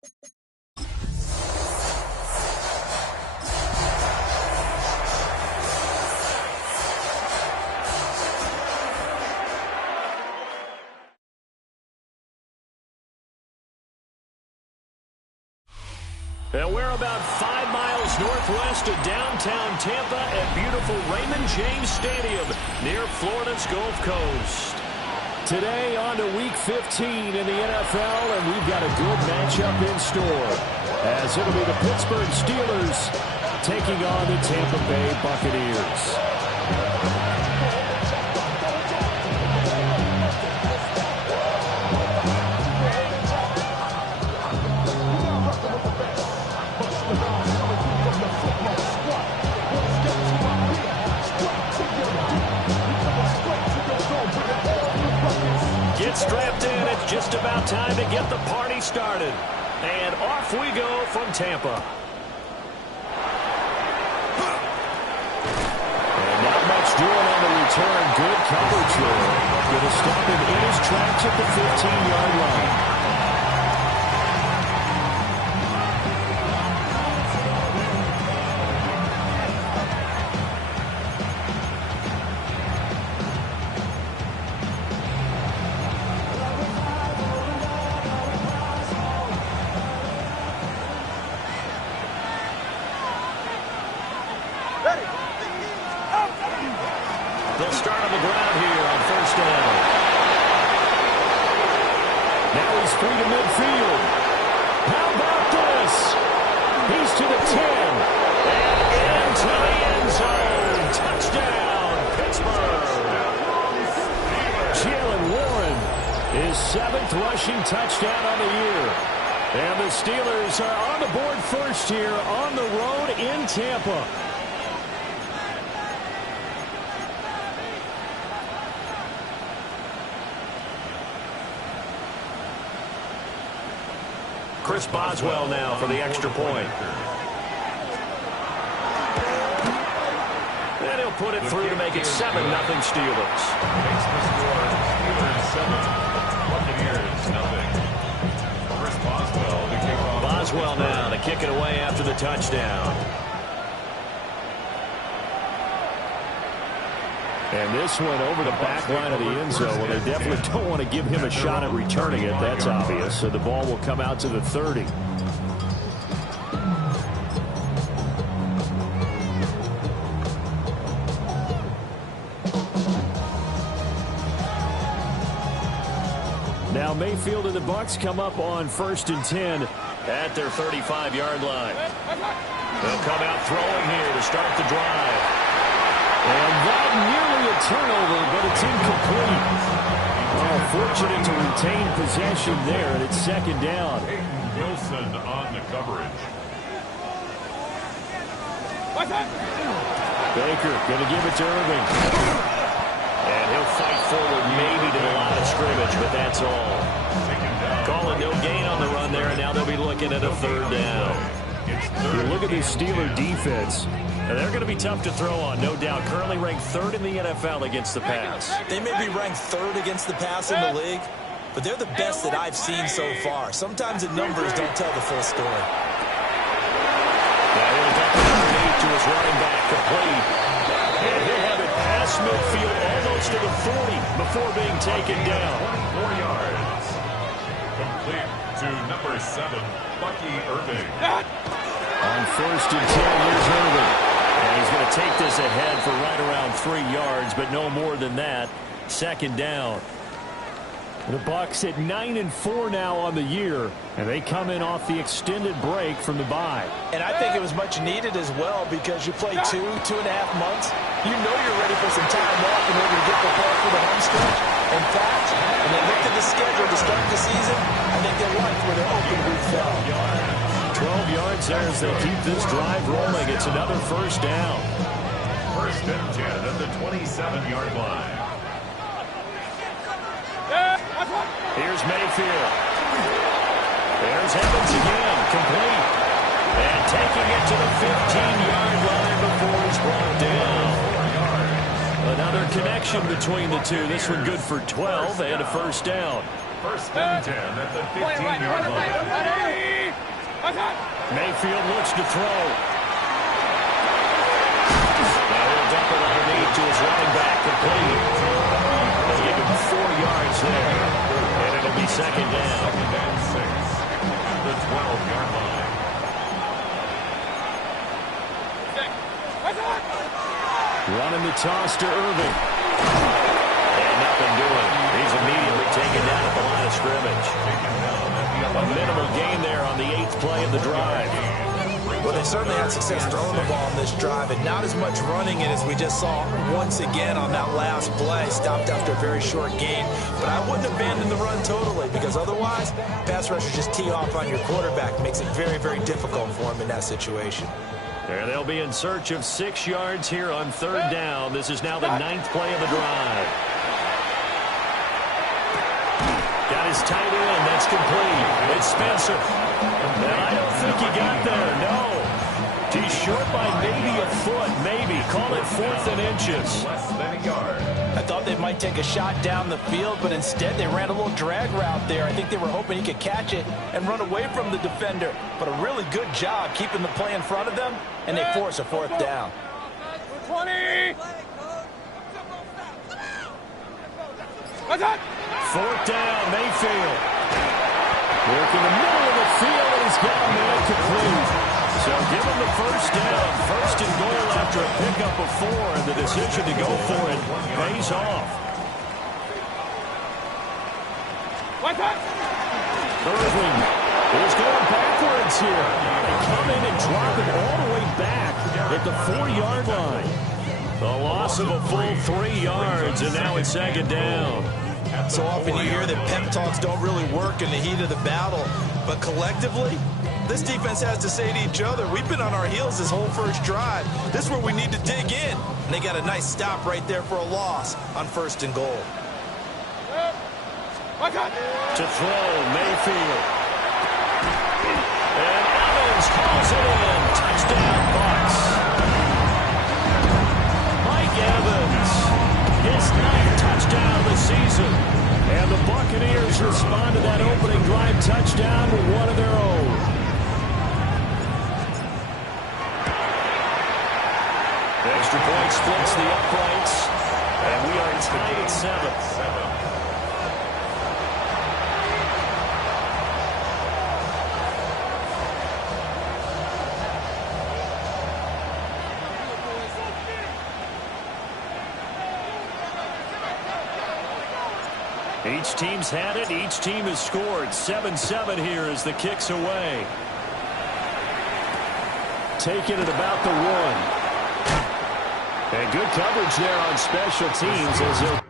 And we're about 5 miles northwest of downtown Tampa at beautiful Raymond James Stadium near Florida's Gulf Coast. Today on to Week 15 in the NFL, and we've got a good matchup in store, as it'll be the Pittsburgh Steelers taking on the Tampa Bay Buccaneers. Get strapped in. It's just about time to get the party started. And off we go from Tampa. And not much doing on the return. Good coverage there. Going to stop him in his tracks at the 15-yard line. They'll start on the ground here on first down. Now he's free to midfield. How about this? He's to the 10. And into the end zone. Touchdown, Pittsburgh. Jalen Warren, his 7th rushing touchdown on the year. And the Steelers are on the board first here on the road in Tampa. Chris Boswell now for the extra point. And he'll put it through to make it 7-0 Steelers. Makes the score Steelers 7, Buccaneers nothing. Chris Boswell to kick off. Boswell now to kick it away after the touchdown. And this one over the back line of the end zone. Well, they definitely don't want to give him a shot at returning it. That's obvious. So the ball will come out to the 30. Now Mayfield and the Bucs come up on 1st and 10 at their 35-yard line. They'll come out throwing here to start the drive. And that nearly a turnover, but it's incomplete. Oh, fortunate to retain possession there, and it's 2nd down. Wilson on the coverage. Baker going to give it to Irving. And he'll fight forward maybe to the line of scrimmage, but that's all. Calling no gain on the run there, and now they'll be looking at a 3rd down. You look at this Steeler defense. They're going to be tough to throw on, no doubt. Currently ranked 3rd in the NFL against the pass. They may be ranked 3rd against the pass in the league, but they're the best that I've seen so far. Sometimes the numbers don't tell the full story. Now he'll get the underneath to his running back, complete. And he'll have it past midfield almost to the 40 before being taken down. 24 yards. Complete to number 7, Bucky Irving. On 1st and 10, here's Irving. And he's going to take this ahead for right around 3 yards, but no more than that. 2nd down. The Bucs at 9-4 now on the year, and they come in off the extended break from the bye. And I think it was much needed as well, because you play 2.5 months. You know you're ready for some time off in order to get prepared for the home stretch. In fact, when they looked at the schedule to start the season, I think they liked where their open week fell. 12 yards there as they keep this drive rolling. It's another 1st down. 1st and 10 at the 27-yard line. Here's Mayfield. There's Evans again, complete. And taking it to the 15-yard line before he's brought down. Another connection between the two. This one good for 12 and a 1st down. First and 10 at the 15-yard line. Mayfield looks to throw. Now he'll dump it underneath to his running back, complete. They'll give him 4 yards there, and it'll be second down. Second and 6 at the 12-yard line. Running the toss to Irving. And nothing doing. He's immediately taken down at the line of scrimmage. A minimal gain there on the 8th play of the drive. Well, they certainly had success throwing the ball on this drive, and not as much running it as we just saw once again on that last play. Stopped after a very short gain. But I wouldn't abandon the run totally, because otherwise, pass rushers just tee off on your quarterback. Makes it very, very difficult for him in that situation. There they'll be in search of 6 yards here on 3rd down. This is now the 9th play of the drive. Got his tight end. That's complete. It's Spencer. And I don't think he got there. No. He's short by maybe a foot. Maybe. Call it 4th and inches. Less than a yard. I thought they might take a shot down the field, but instead they ran a little drag route there. I think they were hoping he could catch it and run away from the defender. But a really good job keeping the play in front of them, and they force a 4th down. 20! 4th down, Mayfield. Working the middle of the field, and he's got a man complete. So give him the 1st down. 1st and goal after a pickup of 4, and the decision to go for it pays off. Irving is going backwards here. They come in and drop it all the way back at the 4-yard line. The loss of a full 3 yards, and now it's 2nd down. So often you hear that pep talks don't really work in the heat of the battle, but collectively, this defense has to say to each other, we've been on our heels this whole first drive. This is where we need to dig in. And they got a nice stop right there for a loss on 1st and goal. To throw, Mayfield. And Evans calls it in. Touchdown, Bucs. Mike Evans, his 9th touchdown of the season. And the Buccaneers respond to that opening drive touchdown with one of their own. Extra point splits the uprights, and we are tied at 7. Each team's had it. Each team has scored. 7-7 here as the kick's away. Taking it about the 1. And good coverage there on special teams as they'll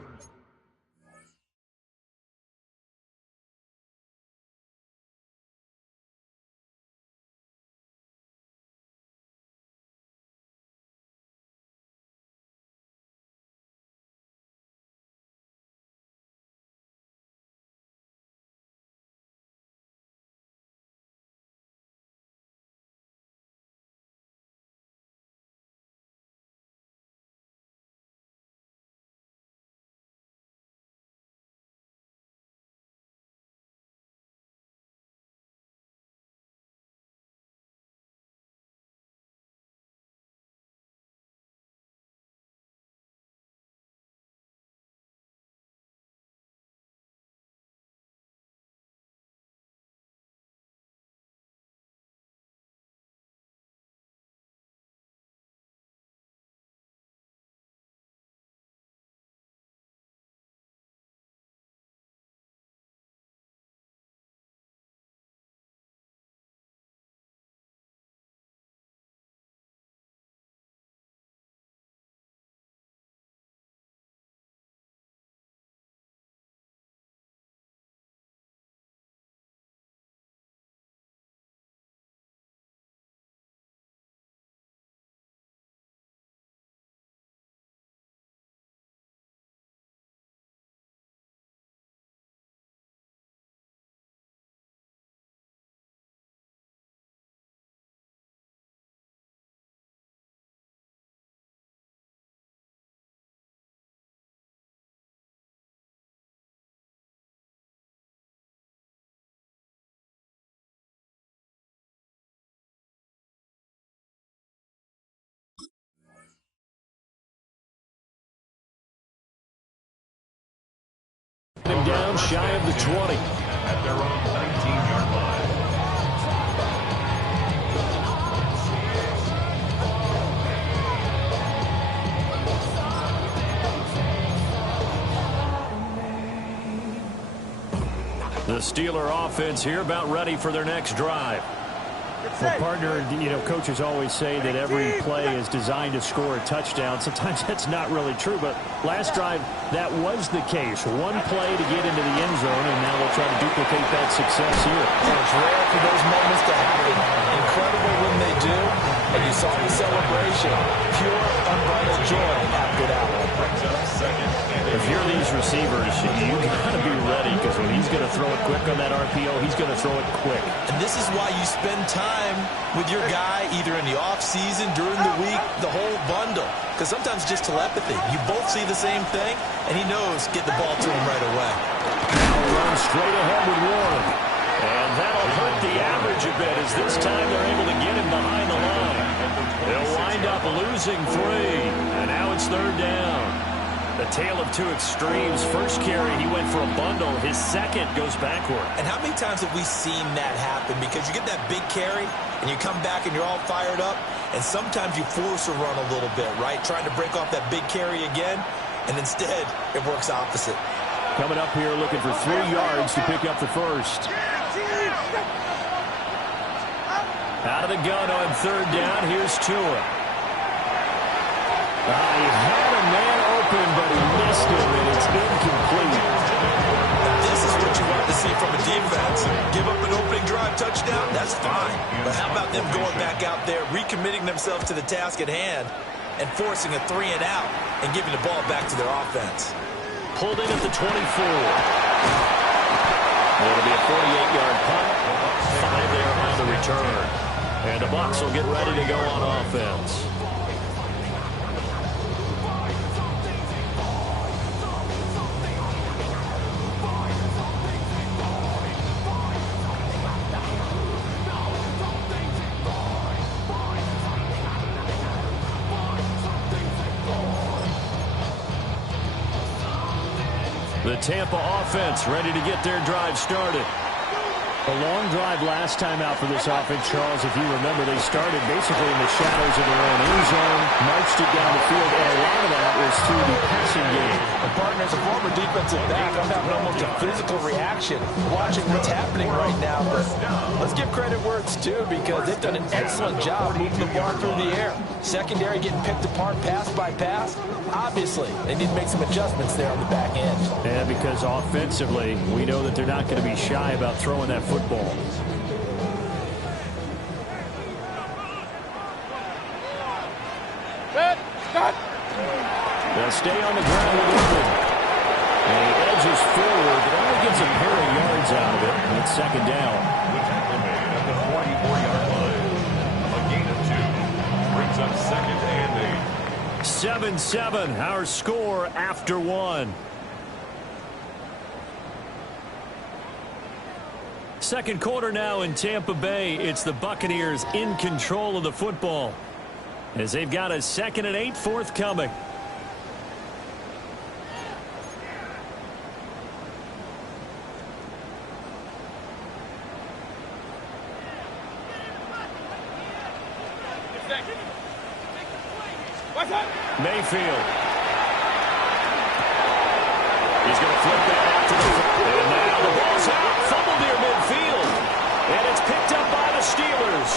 Him down shy of the 20. At their own 19-yard line. The Steeler offense here about ready for their next drive. Well, partner, coaches always say that every play is designed to score a touchdown. Sometimes that's not really true, but last drive, that was the case. One play to get into the end zone, and now they'll try to duplicate that success here. It's rare for those moments to happen. Incredible when they do, and you saw the celebration. Pure, unbridled joy after that one. If you're these receivers, you got to be ready, because when he's going to throw it quick on that RPO, he's going to throw it quick. And this is why you spend time with your guy, either in the offseason, during the week, the whole bundle. Because sometimes just telepathy. You both see the same thing, and he knows get the ball to him right away. Now run straight ahead with Warren. And that'll hurt the average a bit, as this time they're able to get him behind the line. They'll wind up losing 3, and now it's 3rd down. The tale of two extremes. First carry, he went for a bundle. His second goes backward. And how many times have we seen that happen? Because you get that big carry, and you come back and you're all fired up, and sometimes you force a run a little bit, right? Trying to break off that big carry again, and instead it works opposite. Coming up here looking for 3 yards to pick up the first. Out of the gun on 3rd down. Here's Tua. He had a man open, but he missed him, and it's incomplete. This is what you want to see from a defense. Give up an opening drive touchdown, that's fine. But how about them going back out there, recommitting themselves to the task at hand, and forcing a 3 and out, and giving the ball back to their offense. Pulled in at the 24. It'll be a 48-yard punt. 5 there on the return. And the Bucs will get ready to go on offense. The Tampa offense ready to get their drive started. A long drive last time out for this offense, Charles. If you remember, they started basically in the shadows of their own end zone, marched it down the field, and a lot of that was through the passing game. And partner, as a former defensive back, I'm having almost a physical reaction watching what's happening right now. But let's give credit where it's due, because they've done an excellent job moving the ball through the air. Secondary getting picked apart pass by pass. Obviously, they need to make some adjustments there on the back end. And because offensively, we know that they're not going to be shy about throwing that football. They'll stay on the ground with Irvin. And he edges forward, but only gets a pair of yards out of it. And it's 2nd down. The tackle made at the 44-yard line. A gain of 2. Brings up 2nd and 8. 7-7, our score after 1. Second quarter now in Tampa Bay. It's the Buccaneers in control of the football, as they've got a 2nd and 8 forthcoming. Mayfield. He's going to flip that out to the front. And now the ball's out. Fumbled near midfield. And it's picked up by the Steelers.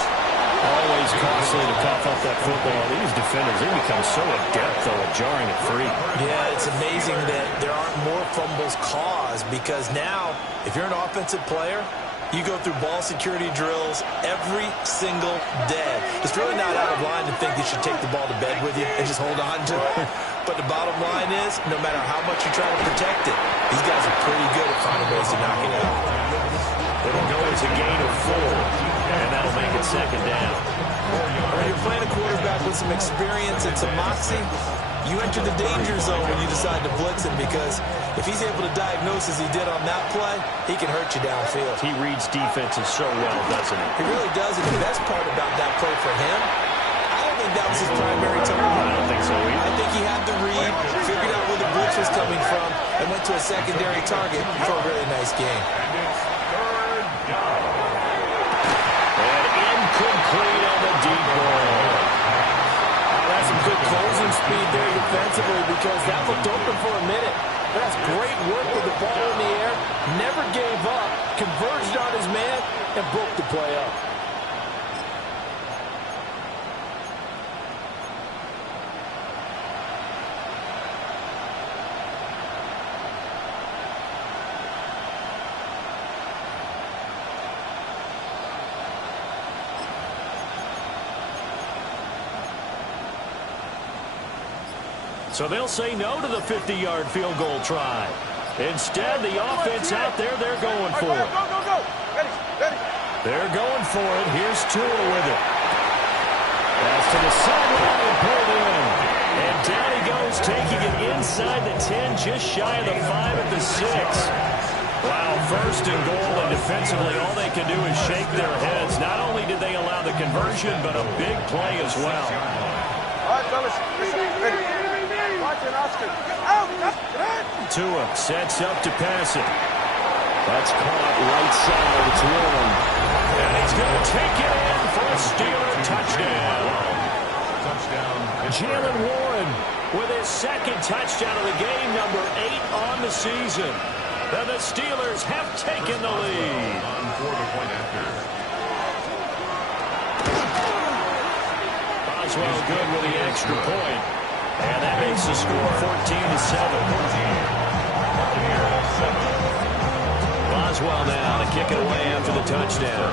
Always costly to cough up that football. These defenders, they become so adept, though, at jarring it free. Yeah, it's amazing that there aren't more fumbles caused, because now, if you're an offensive player, you go through ball security drills every single day. It's really not out of line to think you should take the ball to bed with you and just hold on to it. But the bottom line is, no matter how much you try to protect it, these guys are pretty good at finding ways to knock it out. It'll go as a gain of 4, and that'll make it 2nd down. When you're playing a quarterback with some experience and some moxie, you enter the danger zone when you decide to blitz him, because if he's able to diagnose as he did on that play, he can hurt you downfield. He reads defenses so well, doesn't he? He really does, and the best part about that play for him, I don't think that was his primary target. I don't think so either. I think he had the read, figured out where the blitz was coming from, and went to a secondary target for a really nice game. And it's third down. And incomplete on the deep ball. That's some good closing speed there defensively because that looked open for a minute. That's great work with the ball in the air. Never gave up, converged on his man, and broke the play up. So they'll say no to the 50-yard field goal try. Instead, the offense out there, they're going for it. Go. Ready. They're going for it. Here's Tua with it. Pass to the sideline and pulled in. And down he goes, taking it inside the 10, just shy of the 5 at the 6. Wow, first and goal, and defensively, all they can do is shake their heads. Not only did they allow the conversion, but a big play as well. All right, fellas. Listen, ready. Watch it, Oscar. Out. Tua sets up to pass it. That's caught right side. It's Warren. And he's going to take it in for a Steeler touchdown. Touchdown. Jalen Warren with his second touchdown of the game, number 8 on the season. And the Steelers have taken the lead. On for the point after. Boswell good with the extra point. And that makes the score 14-7. Boswell now to kick it away after the touchdown.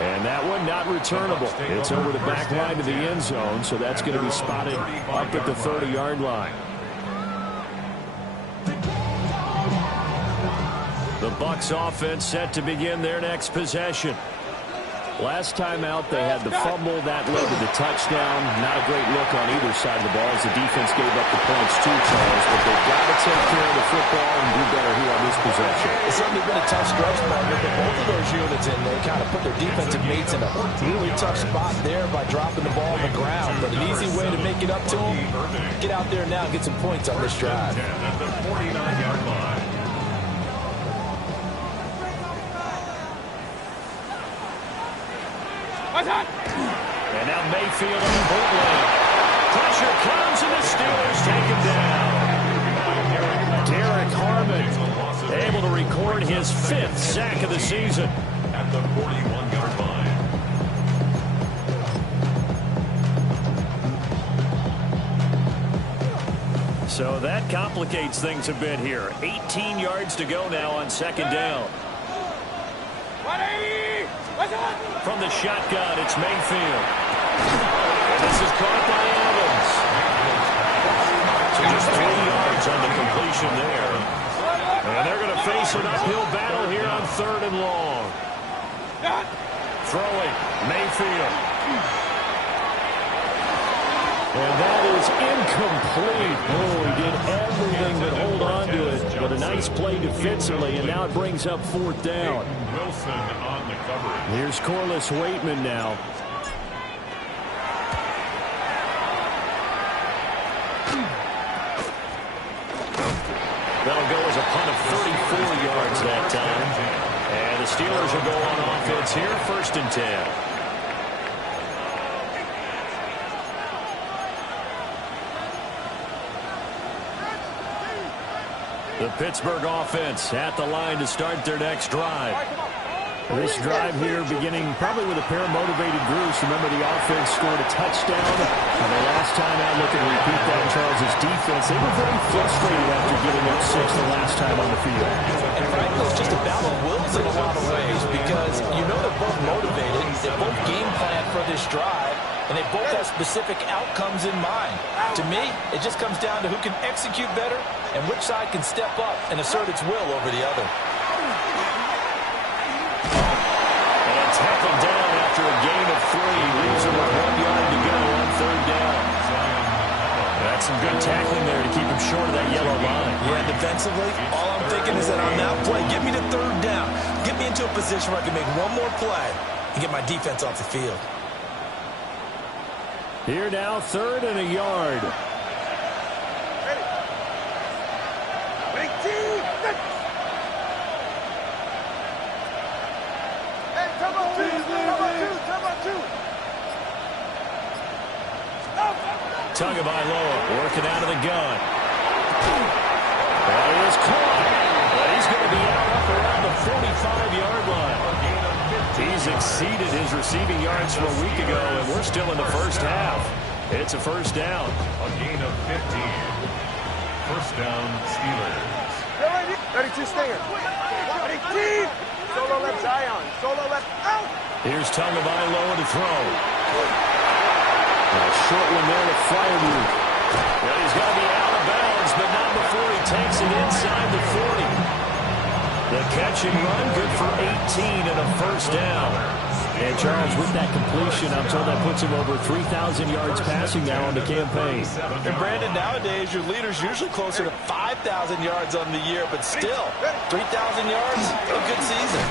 And that one not returnable. It's over the back line to the end zone, so that's going to be spotted up at the 30-yard line. The Bucs offense set to begin their next possession. Last time out, they had the fumble. That led to the touchdown. Not a great look on either side of the ball as the defense gave up the points too, Charles. But they've got to take care of the football and do better here on this possession. It's certainly been a tough stretch, partner, but both of those units in there kind of put their defensive mates in a really tough spot there by dropping the ball on the ground. But an easy way to make it up to them, get out there now and get some points on this drive. At the 49-yard line. And now Mayfield on the bootleg. Pressure comes and the Steelers take him down. Derek Harmon able to record his 5th sack of the season. At the 41-yard line. So that complicates things a bit here. 18 yards to go now on second down. From the shotgun, it's Mayfield. And this is caught by Evans. So just 3 yards on the completion there. And they're going to face an uphill battle here on 3rd and long. Throwing, Mayfield. And that is incomplete. Oh, he did everything but hold on to it. But a nice play defensively, and now it brings up 4th down. Wilson on the coverage. Here's Corliss Waitman now. That'll go as a punt of 34 yards that time. And the Steelers will go on offense here, 1st and 10. The Pittsburgh offense at the line to start their next drive. This drive here beginning probably with a pair of motivated groups. Remember, the offense scored a touchdown. And the last time out, look at repeat that, Charles' defense. They were very frustrated after giving up 6 the last time on the field. And frankly, it's just a battle of wills in a lot of ways because you know they're both motivated. They both game plan for this drive, and they both have specific outcomes in mind. To me, it just comes down to who can execute better and which side can step up and assert its will over the other. And tackled down after a gain of 3. Leaves him with 1 yard to go on 3rd down. That's some good tackling there to keep him short of that yellow line. Yeah, defensively, all I'm thinking is that on that play, get me to 3rd down. Get me into a position where I can make one more play. and get my defense off the field. Here now, 3rd and a yard. Ready. Ready, team. Hey, come on, two. Tagovailoa working out of the gun. That is caught. But he's going to be out up around the 45-yard line. He's exceeded his receiving yards from a week ago, and we're still in the first half. It's a first down. A gain of 15. First down, Steelers. Ready, two, stand. Ready, team. Solo left Zion. Solo left out. Here's Tagovailoa to throw. A short one there to Fryermuth. Well, he's got to be out of bounds, but not before he takes it inside the 40. The catch and run, good for 18 and a first down. And Charles, with that completion, I'm told that puts him over 3,000 yards passing now on the campaign. And Brandon, nowadays your leader's usually closer to 5,000 yards on the year, but still, 3,000 yards, a good season.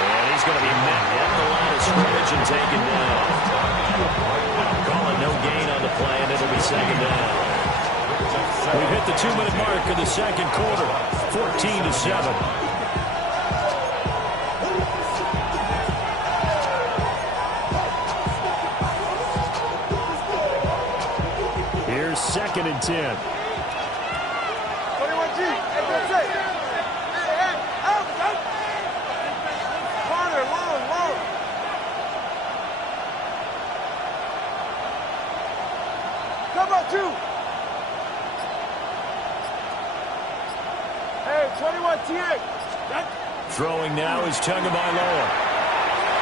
And he's going to be met at the line of scrimmage and taken down. Calling no gain on the play, and it'll be second down. We've hit the 2-minute mark of the second quarter, 14-7. Here's 2nd and 10. 21G. Hey, that's it. Hey, out. Corner, long. Come on, 2. Hey, 21T8. Throwing now is Tagovailoa.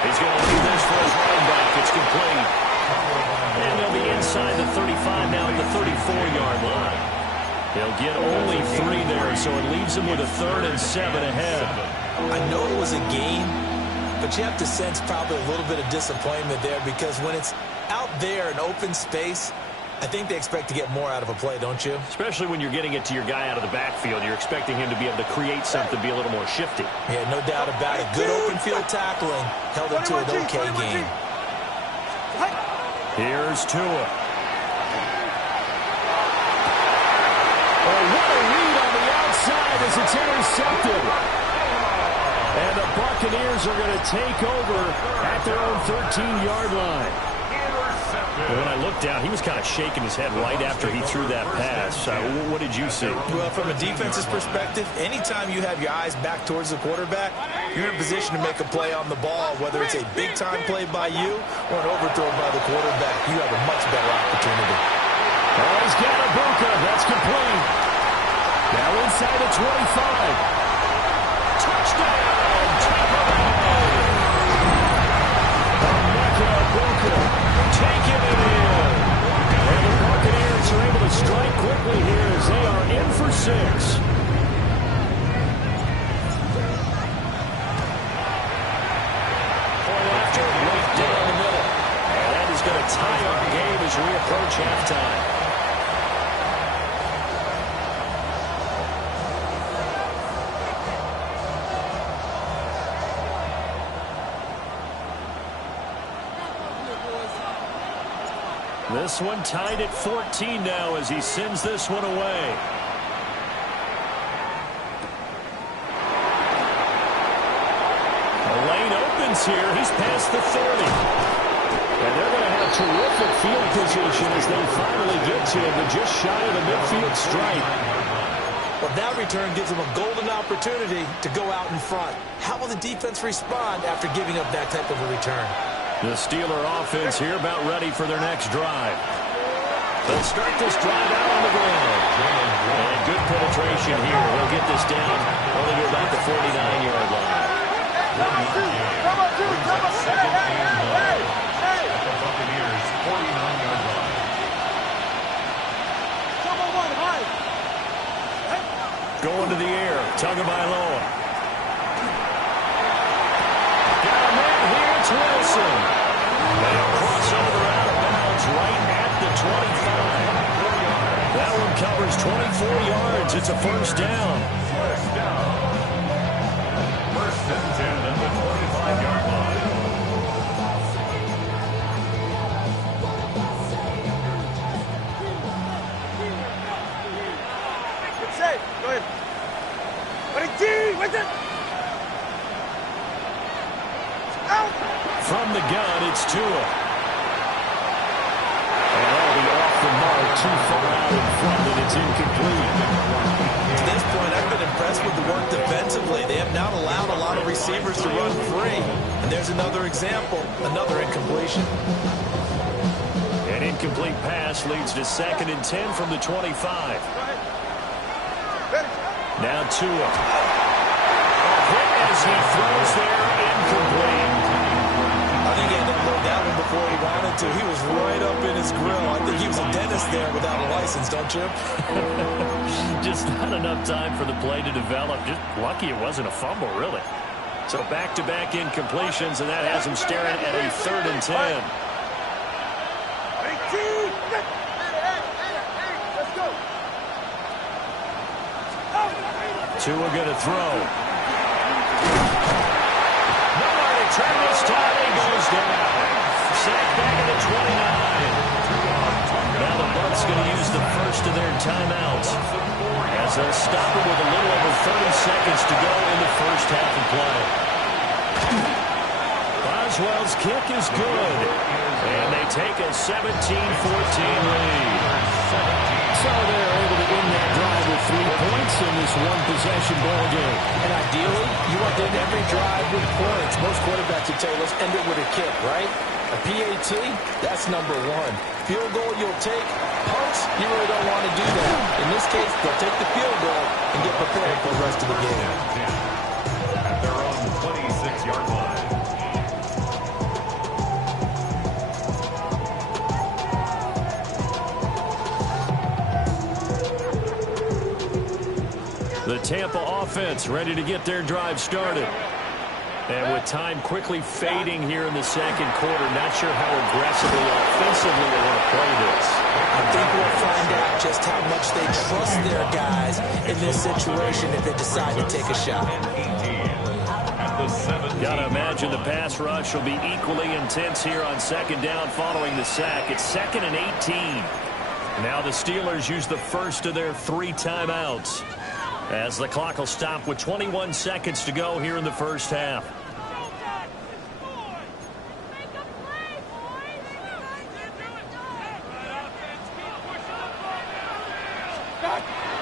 He's going to leave this for his running back. It's complete. And he'll be inside the 35 now at the 34-yard line. He'll get only 3 there, so it leaves him with a 3rd and 7 ahead. I know it was a gain, but you have to sense probably a little bit of disappointment there because when it's out there in open space, I think they expect to get more out of a play, don't you? Especially when you're getting it to your guy out of the backfield. You're expecting him to be able to create something, be a little more shifty. Yeah, no doubt about it. Good open field tackling held him to an okay game. Here's Tua. Oh, what a read on the outside as it's intercepted. And the Buccaneers are going to take over at their own 13-yard line. When I looked down, he was kind of shaking his head right after he threw that pass. What did you see? Well, from a defense's perspective, anytime you have your eyes back towards the quarterback, you're in a position to make a play on the ball, whether it's a big-time play by you or an overthrow by the quarterback. You have a much better opportunity. Oh, he's got a Ibuka. That's complete. Now inside the 25. Touchdown! Taking it in. And the Buccaneers are able to strike quickly here as they are in for 6. Point after, right down the middle. And that is going to tie our game as we approach halftime. This one tied at 14 now as he sends this one away. The lane opens here. He's past the 30. And they're going to have terrific field position as they finally get to him, but just shy of the midfield stripe. Well, that return gives them a golden opportunity to go out in front. How will the defense respond after giving up that type of a return? The Steeler offense here about ready for their next drive. They'll start this drive out on the ground. And good penetration here. They'll get this down only to about the 49-yard line. Second and 9 at the Buccaneers' 49-yard line. Going to the air. Tagovailoa. Got a man here. It's Wilson. They'll cross over out of bounds right at the 25. That one covers 24 yards. It's a first down. First down. First and 10 at the 25-yard line. safe. Go ahead. Ready, T, with it. Out. From the gun, it's Tua. And that'll be off the mark, too far out in front, and it's incomplete. To this point, I've been impressed with the work defensively. They have not allowed a lot of receivers to run free. And there's another example, another incompletion. An incomplete pass leads to 2nd and 10 from the 25. Now Tua. Hit as he throws there, incomplete. I think he had to unload that one before he wanted to. He was right up in his grill. I think he was a dentist there without a license, don't you? Just not enough time for the play to develop. Just lucky it wasn't a fumble, really. So back-to-back incompletions, and that has him staring at a 3rd and 10. Tua going to throw. Nowhere to turn this time. He goes down. Sacked back at the 29. Now the Bucs going to use the first of their timeouts as they'll stop it with a little over 30 seconds to go in the first half of play. Boswell's kick is good. And they take a 17-14 lead. So they're able to win that drive with 3 points in this one-possession ball game. And ideally, you want to end every drive with points. Most quarterbacks would tell you, let's end it with a kick, right? A PAT, that's number 1. Field goal you'll take. Punts, you really don't want to do that. In this case, they'll take the field goal and get prepared for the rest of the game. At their own 26-yard line. The Tampa offense ready to get their drive started. And with time quickly fading here in the second quarter, not sure how aggressively offensively they want to play this. I think we'll find out just how much they trust their guys in this situation if they decide to take a shot. Gotta imagine the pass rush will be equally intense here on 2nd down following the sack. It's 2nd and 18. Now the Steelers use the first of their 3 timeouts, as the clock will stop with 21 seconds to go here in the first half.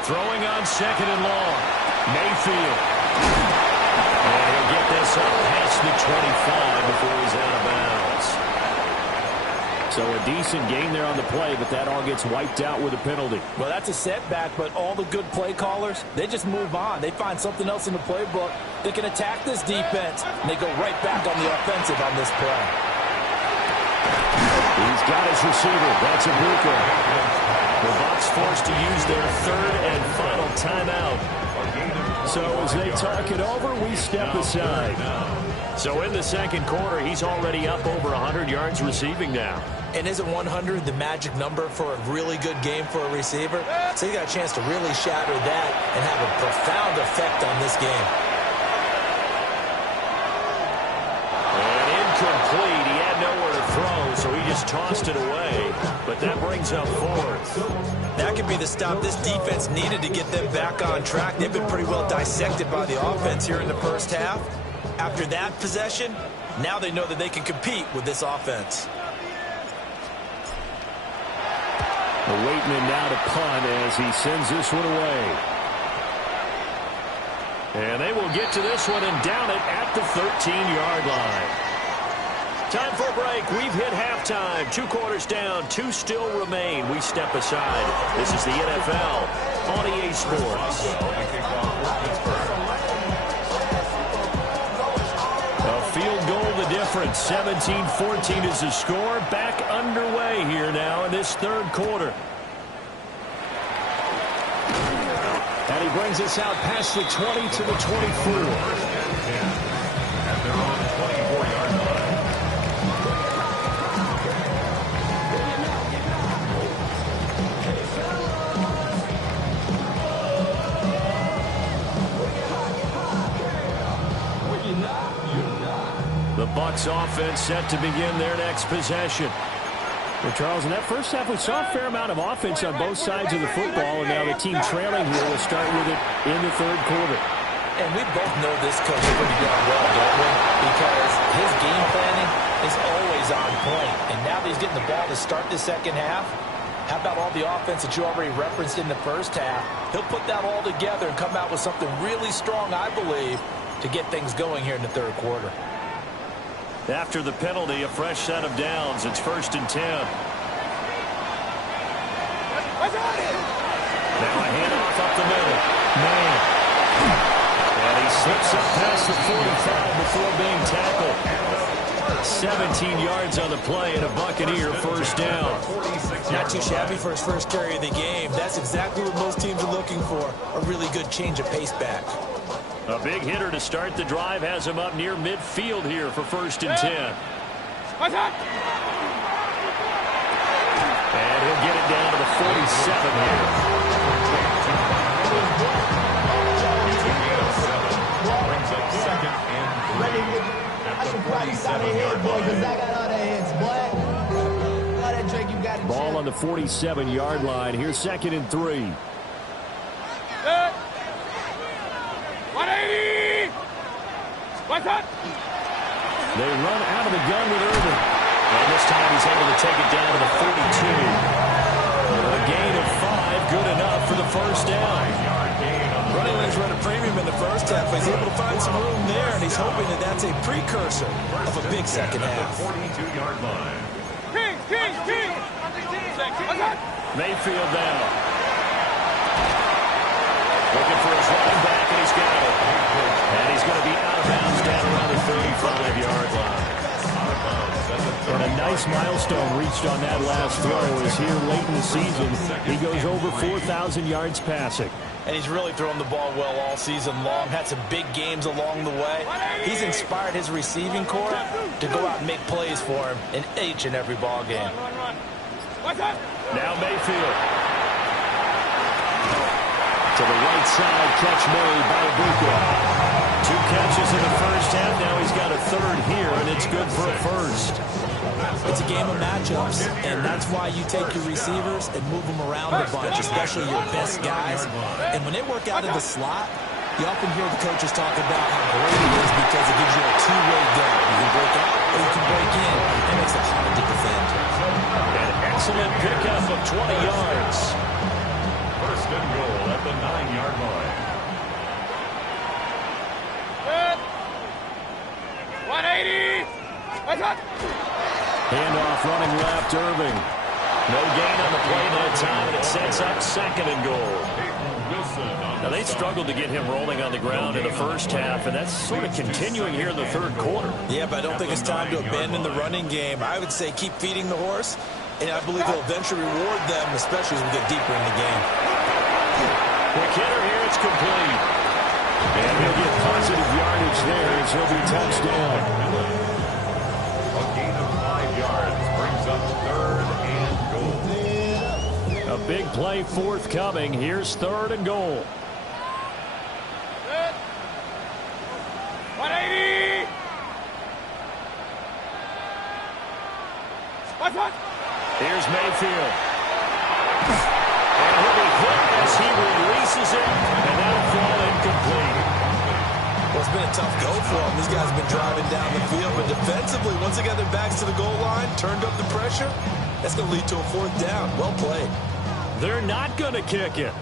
Throwing on 2nd and long. Mayfield. And he'll get this up past the 25 before he's out of bounds. So a decent game there on the play, but that all gets wiped out with a penalty. Well, that's a setback, but all the good play callers, they just move on. They find something else in the playbook. They can attack this defense, and they go right back on the offensive on this play. He's got his receiver. That's Ibuka. The Bucs forced to use their 3rd and final timeout. So as they talk it over, we step aside. So in the second quarter, he's already up over 100 yards receiving now. And isn't 100 the magic number for a really good game for a receiver? So you got a chance to really shatter that and have a profound effect on this game. And incomplete. He had nowhere to throw, so he just tossed it away. But that brings up 4th. That could be the stop this defense needed to get them back on track. They've been pretty well dissected by the offense here in the first half. After that possession, now they know that they can compete with this offense. Waitman now to punt as he sends this one away. And they will get to this one and down it at the 13-yard line. Time for a break. We've hit halftime. 2 quarters down. 2 still remain. We step aside. This is the NFL on EA Sports. A field goal the difference. 17-14 is the score. Back underway here now in this 3rd quarter. And he brings us out past the 20 to the 24. At their own 24-yard line. The Bucs offense set to begin their next possession. Well, Charles, in that first half, we saw a fair amount of offense on both sides of the football, and now the team trailing here will start with it in the third quarter. And we both know this coach pretty darn well, don't we? Because his game planning is always on point. And now that he's getting the ball to start the second half, how about all the offense that you already referenced in the first half? He'll put that all together and come out with something really strong, I believe, to get things going here in the third quarter. After the penalty, a fresh set of downs. It's 1st and 10. Now a handoff up the middle. Man. And he slips up past the 45 before being tackled. 17 yards on the play and a Buccaneer first down. Not too shabby for his first carry of the game. That's exactly what most teams are looking for. A really good change of pace back. A big hitter to start the drive has him up near midfield here for 1st and 10. And he'll get it down to the 47 here. Brings up 2nd and 3 at the 47-yard line. Ball on the 47-yard line. Here's 2nd and 3. 180! What's up? They run out of the gun with Irvin. And this time he's able to take it down to the 42. A gain of 5, good enough for the first down. Running lanes run a premium in the first half. He's able to find some room there, and he's hoping that that's a precursor of a big second half. 42-yard line. King! What's up? Mayfield down. Looking for his running back, and he's got it. And he's going to be out of bounds down around the 35-yard line. And a nice milestone reached on that last throw is here late in the season. He goes over 4,000 yards passing. And he's really thrown the ball well all season long. Had some big games along the way. He's inspired his receiving corps to go out and make plays for him in each and every ball game. Now Mayfield. To the right side, catch made by Ibuka. 2 catches in the first half. Now he's got a third here, and it's good for a first. It's a game of matchups, and that's why you take your receivers and move them around a bunch, especially your best guys. And when they work out in the slot, you often hear the coaches talk about how great it is because it gives you a two-way go. You can break out or you can break in. It makes it hard to defend. An excellent pickup of 20 yards. 1st and goal at the 9-yard line. 180! What's up? Handoff running left, Irving. No gain on the play that time, and it sets up 2nd and goal. Now, they struggled to get him rolling on the ground in the first half, and that's sort of continuing here in the third quarter. Yeah, but I don't think it's time to abandon the running game. I would say keep feeding the horse, and I believe he'll eventually reward them, especially as we get deeper in the game. Quick hitter here, it's complete. And he'll get positive yardage there as he'll be touched down. A gain of 5 yards brings up 3rd and goal. A big play forthcoming. Here's 3rd and goal. 180! What's up? Here's Mayfield. And he'll be hit as he releases it, and that'll fall incomplete. Well, it's been a tough go for them. These guys have been driving down the field, but defensively, once they got their backs to the goal line, turned up the pressure, that's going to lead to a 4th down. Well played. They're not going to kick it.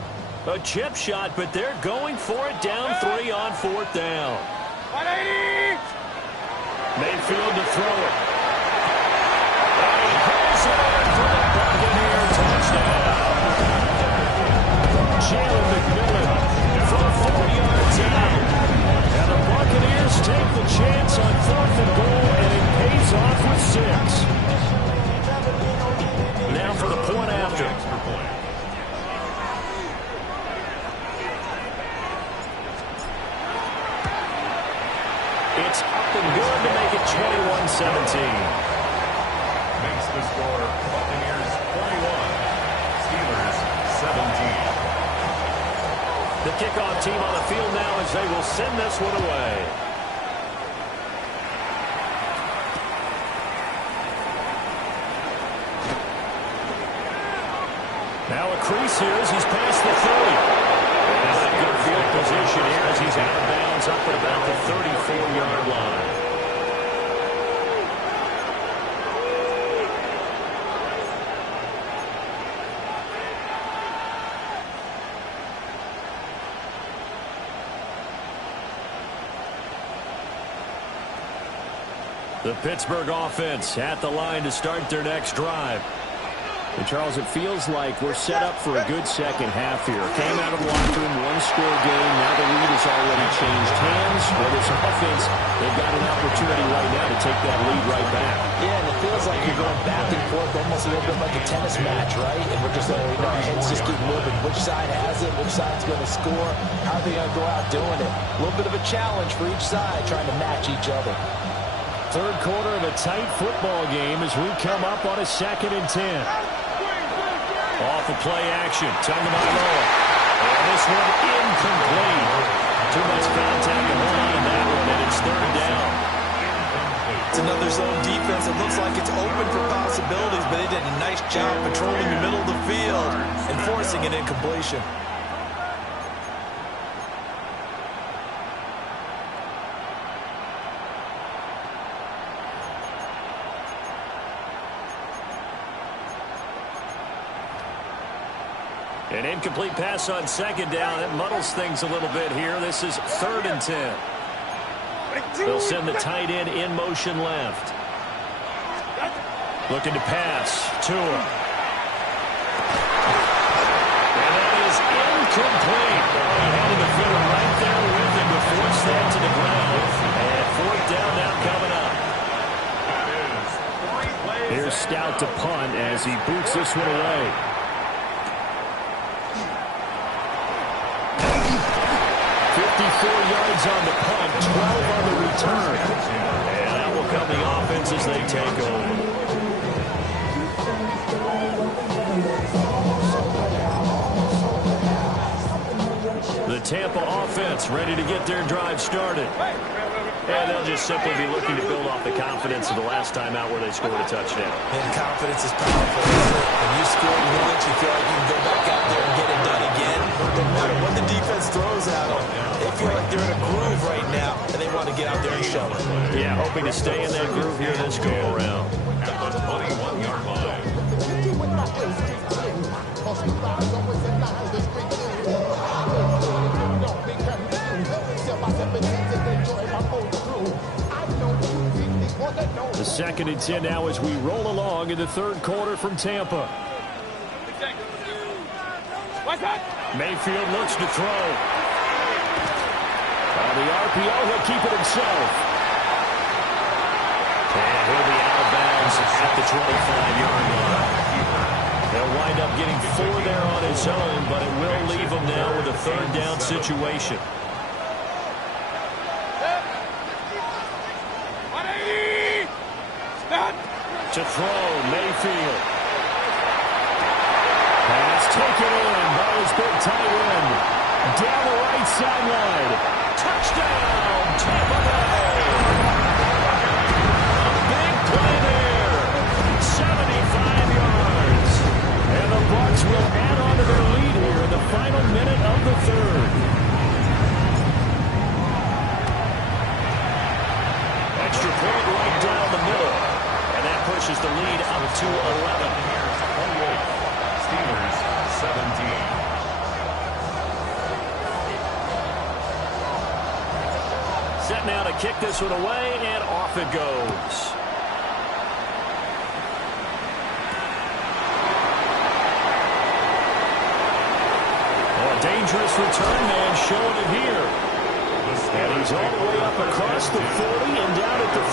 A chip shot, but they're going for it down 3 on 4th down. 180! Mayfield to throw it. And he pulls it in for the Buccaneer touchdown. Jalen McMillan from 4 yards out. And the Buccaneers take the chance on 4th and goal, and it pays off with 6. Now for the point after. It's up and good to make it 21-17. Makes the score Buccaneers 21, Steelers 17. The kickoff team on the field now as they will send this one away. crease here as he's past the 30. And good field position here as he's out of bounds up at about the 34-yard line. The Pittsburgh offense at the line to start their next drive. And Charles, it feels like we're set up for a good second half here. Came out of the locker room, one-score game. Now the lead has already changed hands. For this offense, they've got an opportunity right now to take that lead right back. Yeah, and it feels like you're going back and forth, almost a little bit like a tennis match, right? And we're just letting our heads just keep moving. Which side has it? Which side's going to score? How are they going to go out doing it? A little bit of a challenge for each side, trying to match each other. Third quarter of a tight football game as we come up on a 2nd and 10. Off of play action, Tagovailoa. And this one incomplete. Too much contact and hold on that one, and it's 3rd down. It's another zone defense. It looks like it's open for possibilities, but they did a nice job patrolling the middle of the field and forcing an incompletion. An incomplete pass on 2nd down. It muddles things a little bit here. This is 3rd and 10. They'll send the tight end in motion left. Looking to pass. Tua. And that is incomplete. He had a defender right there with him to force that to the ground. And 4th down now coming up. Here's Stout to punt as he boots this one away. 54 yards on the punt, 12 on the return. And that will come the offense as they take over. The Tampa offense ready to get their drive started. And they'll just simply be looking to build off the confidence of the last time out where they scored a touchdown. And confidence is powerful, isn't it? When you score once, you feel like you can go back out there and get it done again. No matter what the defense throws at them, they feel like they're in a groove right now, and they want to get out there and show it. Yeah, hoping to stay in that groove here this go-around. At the 21-yard line. The 2nd and 10 now as we roll along in the 3rd quarter from Tampa. Mayfield looks to throw. The RPO, he'll keep it himself. And he'll be out of bounds at the 25-yard line. They'll wind up getting 4 there on his own, but it will leave him now with a 3rd down situation. To throw, Mayfield. Pass taken in by his big tight end. Down the right sideline. Touchdown, Tampa Bay. A big play there. 75 yards. And the Bucs will add on to their lead here in the final minute of the 3rd. Extra point right down the middle. And that pushes the lead up to 11. Steelers 17. Set now to kick this one away, and off it goes. Oh, a dangerous return man showing it here. And he's all the way up across the 40 and down at the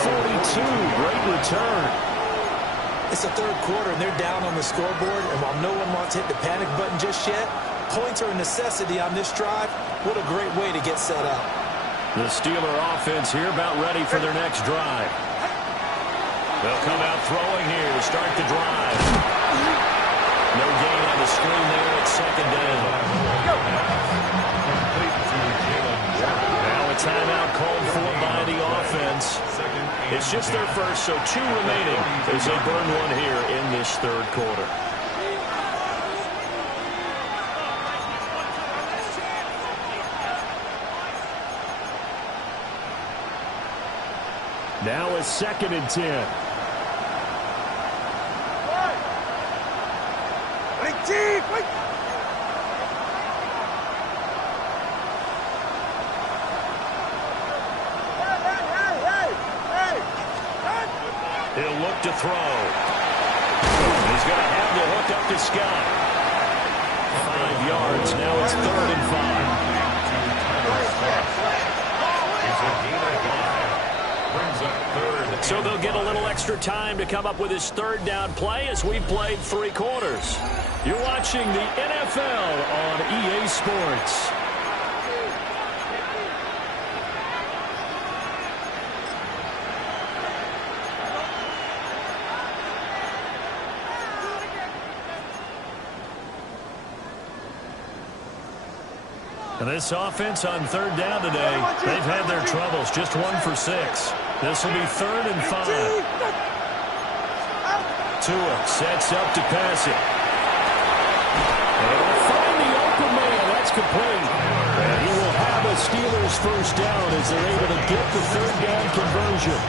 42. Great return. It's the 3rd quarter, and they're down on the scoreboard. And while no one wants to hit the panic button just yet, points are a necessity on this drive. What a great way to get set up. The Steeler offense here about ready for their next drive. They'll come out throwing here to start the drive. No gain on the screen there at 2nd down. Now a timeout called for by the offense. It's just their first, so 2 remaining as they burn one here in this 3rd quarter. Now a 2nd and 10. He'll look to throw. He's going to have the hook up to Scott. 5 yards. Now it's 3rd and 5. So they'll get a little extra time to come up with his 3rd down play as we played 3 quarters. You're watching the NFL on EA Sports. And this offense on 3rd down today, they've had their troubles. Just 1 for 6. This will be 3rd and 5. Tua sets up to pass it. And he'll find the open man. That's complete. And he will have a Steelers 1st down as they're able to get the 3rd down conversion.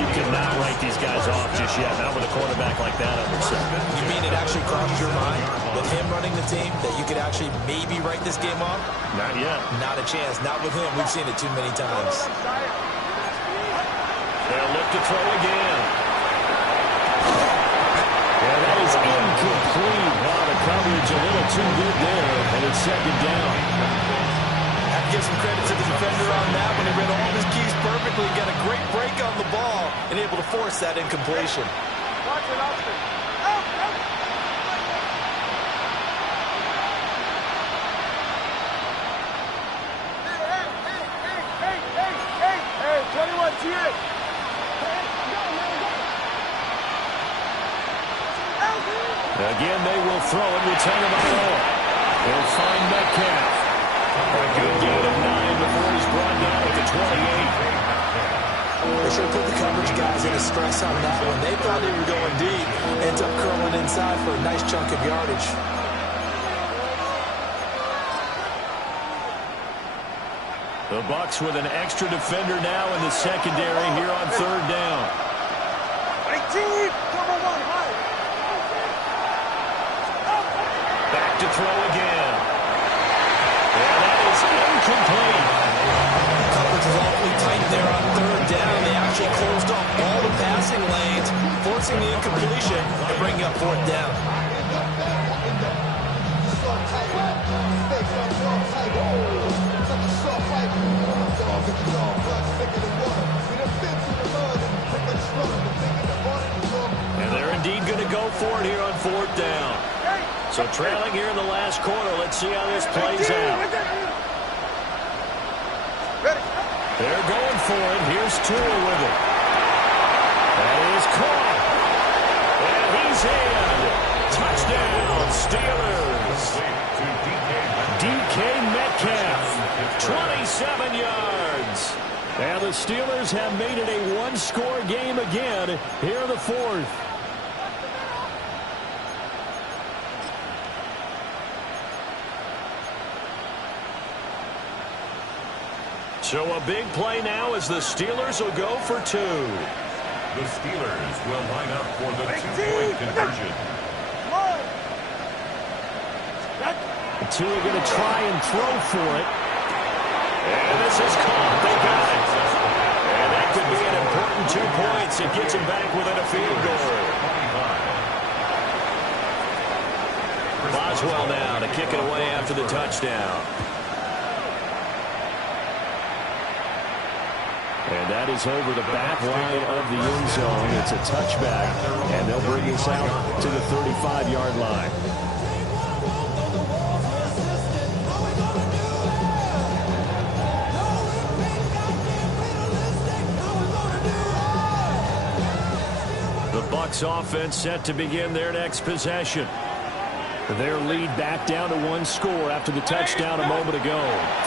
You cannot write these guys off just yet, not with a quarterback like that under center. You mean it actually crossed your mind with him running the team that you could actually maybe write this game off? Not yet. Not a chance. Not with him. We've seen it too many times. They'll look to throw again. Yeah, that is incomplete. Wow, the coverage a little too good there, and it's 2nd down. Have to give some credit to the defender on that when he read all of his keys perfectly, got a great break on the ball, and able to force that incompletion. Watch it, Austin. Hey, 21, TA. Again, they will throw it with Tagovailoa. They'll find Metcalf. A good gain of 9 before he's brought down at the 28. They should put the coverage guys in a stress on that one. They thought they were going deep. Ends up curling inside for a nice chunk of yardage. The Bucs with an extra defender now in the secondary here on 3rd down. Back to throw again. And that is incomplete. Coverage was awfully tight there on 3rd down. They actually closed off all the passing lanes, forcing the incompletion and bringing up 4th down. And they're indeed going to go for it here on 4th down. So trailing here in the last quarter. Let's see how this plays out. They're going for it. Here's Tua with it. That is caught. And he's in. Touchdown, Steelers. DK Metcalf, 27 yards. And the Steelers have made it a 1-score game again here in the 4th. So a big play now as the Steelers will go for 2. The Steelers will line up for the 2-point conversion. Tua going to try and throw for it. And this is caught. They got it. And that could be an important 2 points. It gets him back within a field goal. Boswell now to kick it away after the touchdown. And that is over the back line of the end zone. It's a touchback, and they'll bring us out to the 35-yard line. The Bucs offense set to begin their next possession. Their lead back down to 1 score after the touchdown a moment ago.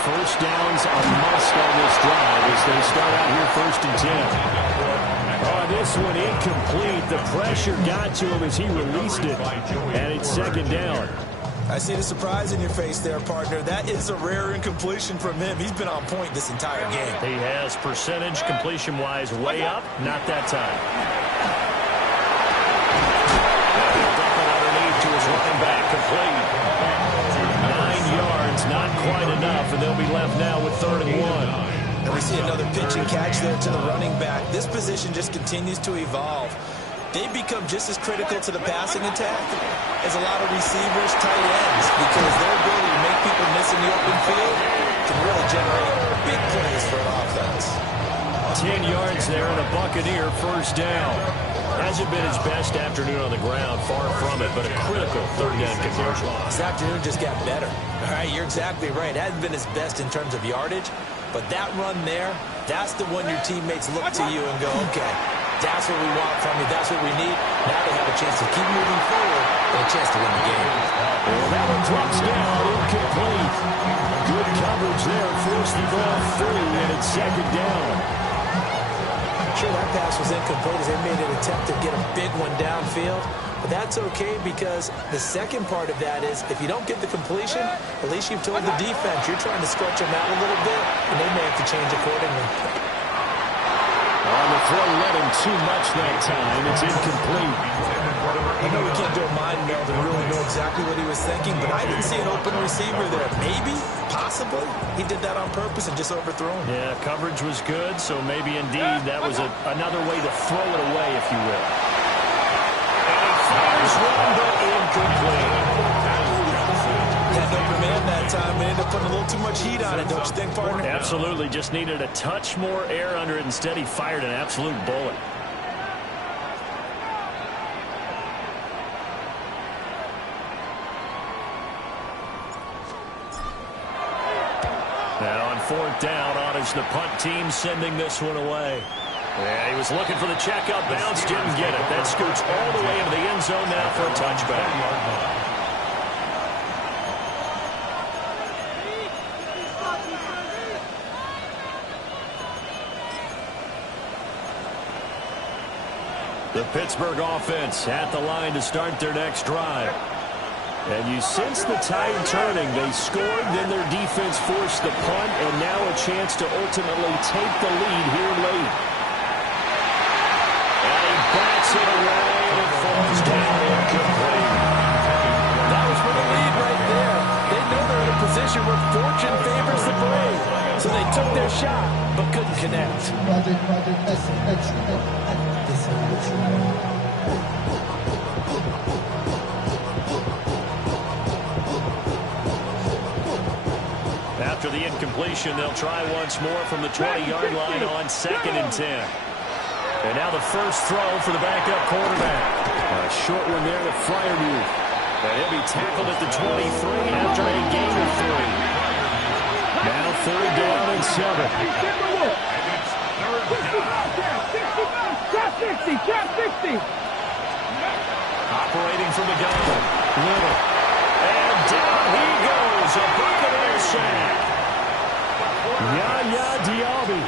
1st down's a must on this drive as they start out here 1st and 10. Oh, this one incomplete. The pressure got to him as he released it, and it's 2nd down. I see the surprise in your face there, partner. That is a rare incompletion from him. He's been on point this entire game. He has percentage completion-wise way up. Not that time. Underneath to his running back, complete. 9 yards, not quite enough, and they'll be left now with 3rd and 1. And we see another pitch and catch there to the running back. This position just continues to evolve. They become just as critical to the passing attack as a lot of receivers, tight ends, because their ability to make people miss in the open field can really generate big plays for an offense. 10 yards there and a Buccaneer 1st down. Hasn't been his best afternoon on the ground, far from it, but a critical 3rd down conversion. This afternoon just got better. All right, you're exactly right. It hasn't been his best in terms of yardage, but that run there, that's the one your teammates look to you and go, okay, that's what we want from you. That's what we need. Now they have a chance to keep moving forward and a chance to win the game. Well, that one drops down, incomplete. Good coverage there, forced the ball free, and it's 2nd down. Sure, that pass was incomplete as they made an attempt to get a big one downfield. But that's okay because the second part of that is if you don't get the completion, at least you've told the defense you're trying to stretch them out a little bit, and they may have to change accordingly. On the throw, led him too much that time. It's incomplete. I know we can't do a mind meld and really know exactly what he was thinking, but I didn't see an open receiver there. Maybe, possibly, he did that on purpose and just overthrown. Yeah, coverage was good, so maybe indeed that was another way to throw it away, if you will. And he fires one, but incomplete. Had an open man that time and ended up putting a little too much heat on it, don't you think, partner? Absolutely, just needed a touch more air under it. Instead, he fired an absolute bullet. Now on 4th down, honors the punt team, sending this one away. Yeah, he was looking for the checkout bounce, didn't get it. That scoots all the way into the end zone now for a touchback. The Pittsburgh offense at the line to start their next drive. And you sense the tide turning. They scored, then their defense forced the punt, and now a chance to ultimately take the lead here late. And he bats it away, and it falls down incomplete. That was for the lead right there. They know they're in a position where fortune favors the brave. So they took their shot, but couldn't connect. After the incompletion, they'll try once more from the 20-yard line on 2nd and 10. And now the first throw for the backup quarterback. A short one there to Freiermuth. And he'll be tackled at the 23 after a gain of 3. Now 3rd down and 7. Operating from the gun. Little. And down he goes. A Buccaneer sack. Yaya Diaby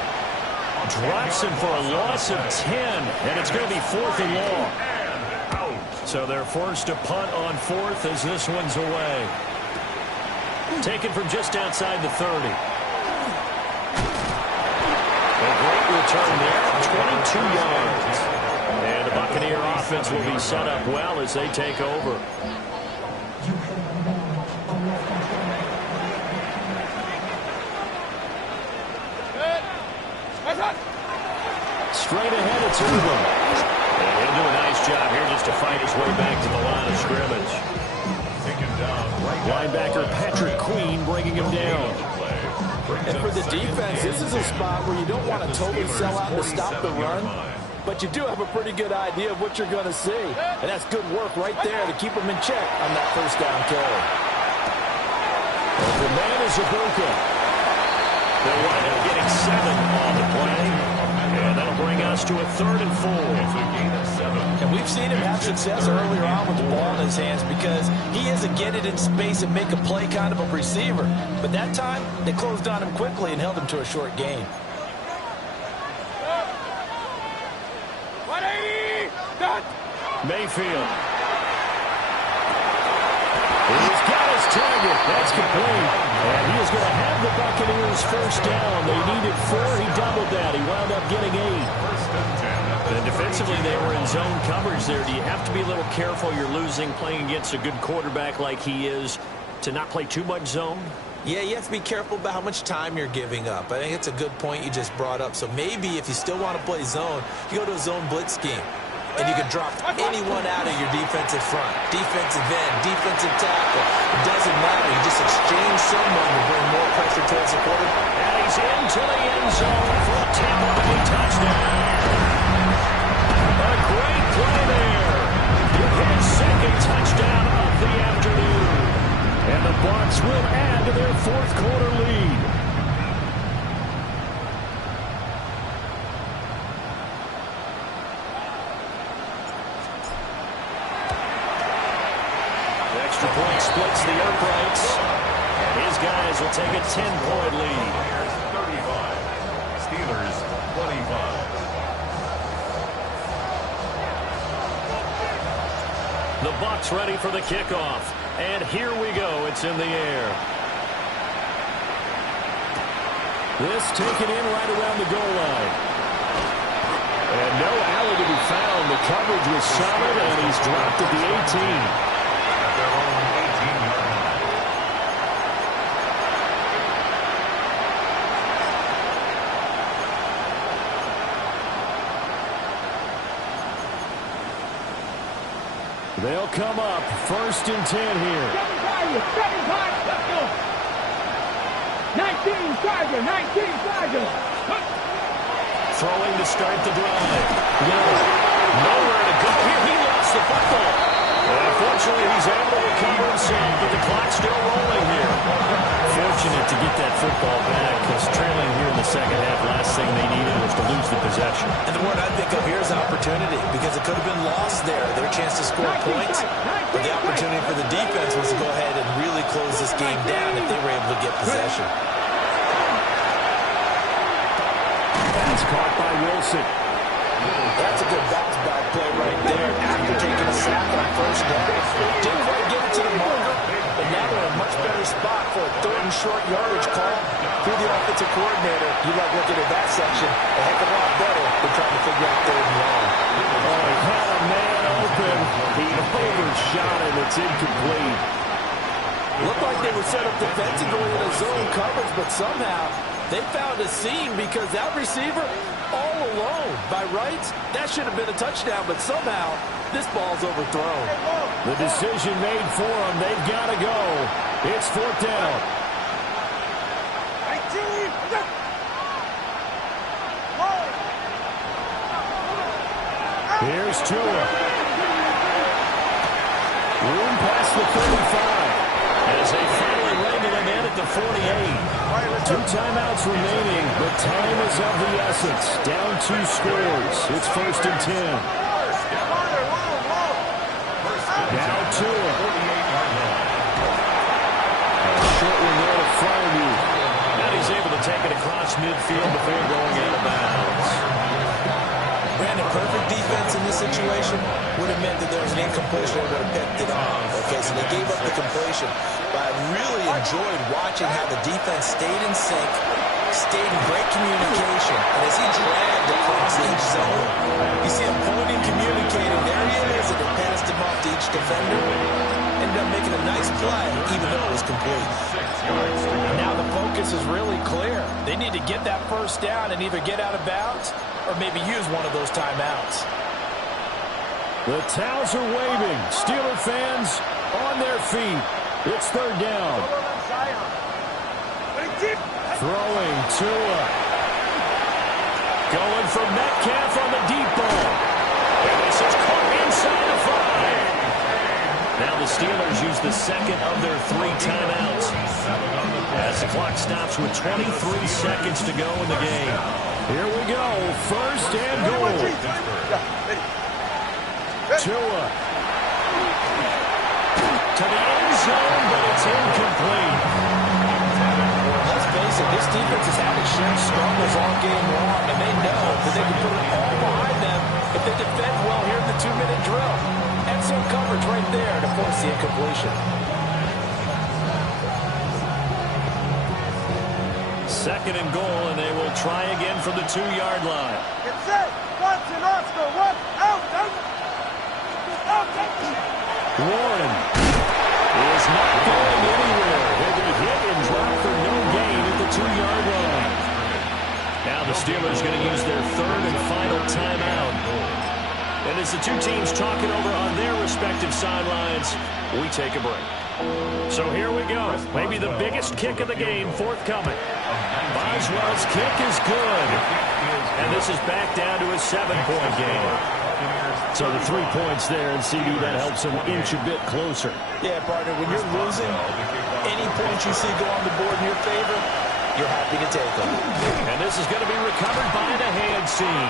drops him for a loss of 10. And it's going to be 4th and long. So they're forced to punt on 4th as this one's away. Taken from just outside the 30. A great return there. 22 yards. And the Buccaneer offense will be set up well as they take over. Straight ahead, it's Urban. And he'll do a nice job here just to fight his way back to the line of scrimmage. Linebacker Patrick Queen bringing him down. And for the defense, this is a spot where you don't want to totally sell out to stop the run, but you do have a pretty good idea of what you're going to see. And that's good work right there to keep them in check on that 1st down carry. The man is Ibuka. They'll wind up getting 7 on the play. And that'll bring us to a 3rd and 4. And we've seen him have success earlier on with the ball in his hands because he is a get it in space and make a play kind of a receiver. But that time, they closed on him quickly and held him to a short gain. Mayfield. He's got his target. That's complete. And he is going to have the Buccaneers first down. They needed 4. He doubled that. He wound up getting 8. First and 10. And defensively, they were in zone coverage there. Do you have to be a little careful? You're losing, playing against a good quarterback like he is, to not play too much zone? Yeah, you have to be careful about how much time you're giving up. I think it's a good point you just brought up. So maybe if you still want to play zone, you go to a zone blitz scheme. And you can drop anyone out of your defensive front. Defensive end, defensive tackle. It doesn't matter. You just exchange someone to bring more pressure towards the quarterback. And he's into the end zone for a Tampa Bay touchdown. A great play there. His second touchdown of the afternoon. And the Bucs will add to their fourth quarter lead. The extra point splits the uprights. And his guys will take a 10-point lead. Bears 35. Steelers 25. The Bucs ready for the kickoff. And here we go. It's in the air. This taken in right around the goal line. And no alley to be found. The coverage was solid, and he's dropped at the 18. At their own 18-yard line. They'll come up first and 10 here. 19 Chargers, 19 Chargers. Throwing to start the drive. Nowhere to go here. He lost the football. Unfortunately, he's able to recover himself, but the clock's still rolling here. Fortunate to get that football back, because trailing here in the second half, last thing they needed was to lose the possession. And the word I think of here is opportunity, because it could have been lost there. Their chance to score points. But the opportunity for the defense was to go ahead and really close this game down if they were able to get possession. That's caught by Wilson. That's a good bounce back play right there after taking a sack on first down. Didn't quite get it to the marker, but now they're in a much better spot for a third and short yardage call. Through the offensive coordinator, you like looking at that section a heck of a lot better than trying to figure out third and long. Oh, he had a man open. He overshot it. It's incomplete. Looked like they were set up defensively in a zone coverage, but somehow they found a seam because that receiver all alone. By rights, that should have been a touchdown, but somehow this ball's overthrown. The decision made for them. They've got to go. It's fourth down. 19. Here's Tua. Room past the 35. As they finally wrangle him in at the 48. 2 timeouts remaining. The time is of the essence. Down 2 scores. It's first and 10. Now Tua. Short one there to Farview. And he's able to take it across midfield before going out of bounds. Brandon, perfect defense in this situation would have meant that there was an incompletion that would have picked it off. Okay, so they gave up the completion. But I really enjoyed watching how the defense stayed in sync, stayed in great communication. And as he dragged across each zone, you see him pointing, communicating. There he is, and they passed him off to each defender. Ended up making a nice play, even though it was complete. 6 yards to go. Now the focus is really clear. They need to get that first down and either get out of bounds or maybe use one of those timeouts. The towels are waving. Steeler fans on their feet. It's third down. Throwing Tua. Going for Metcalf on the deep ball. And this is caught inside the 5. Now the Steelers use the second of their 3 timeouts. As the clock stops with 23 seconds to go in the game. Here we go. First and goal. Tua. To the end zone, but it's incomplete. Let's face it, this defense has had its share of struggles all game long, and they know that they can put it all behind them if they defend well here in the 2-minute drill. Excellent coverage right there to force the incompletion. 2nd and goal, and they will try again from the 2-yard line. Get set. Watson, Oscar, one, out, out. Warren is not going anywhere. He'll be hit and dropped for no gain at the 2-yard line. Now the Steelers going to use their 3rd and final timeout. And as the two teams talk it over on their respective sidelines, we take a break. So here we go. Maybe the biggest kick of the game forthcoming. Boswell's kick is good. And this is back down to a 7-point game. So the 3 points there, and CD, that helps them inch a bit closer. Yeah, partner, when you're losing, any points you see go on the board in your favor, you're happy to take them. And this is going to be recovered by the hands team.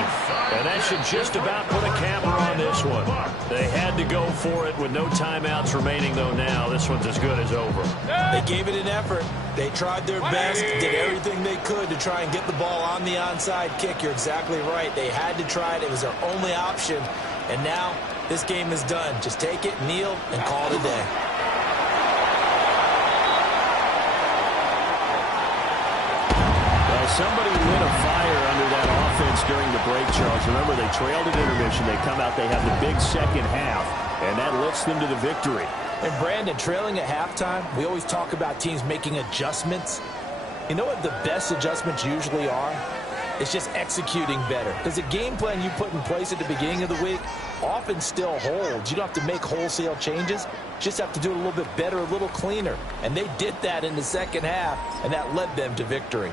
And that should just about put a capper on this one. They had to go for it with no timeouts remaining, though. Now this one's as good as over. They gave it an effort. They tried their best, did everything they could to try and get the ball on the onside kick. You're exactly right. They had to try it. It was their only option. And now this game is done. Just take it, kneel, and call it a day. Somebody lit a fire under that offense during the break, Charles. Remember, they trailed at intermission. They come out, they have the big second half, and that lifts them to the victory. And Brandon, trailing at halftime, we always talk about teams making adjustments. You know what the best adjustments usually are? It's just executing better. Because the game plan you put in place at the beginning of the week often still holds. You don't have to make wholesale changes. You just have to do it a little bit better, a little cleaner. And they did that in the second half, and that led them to victory.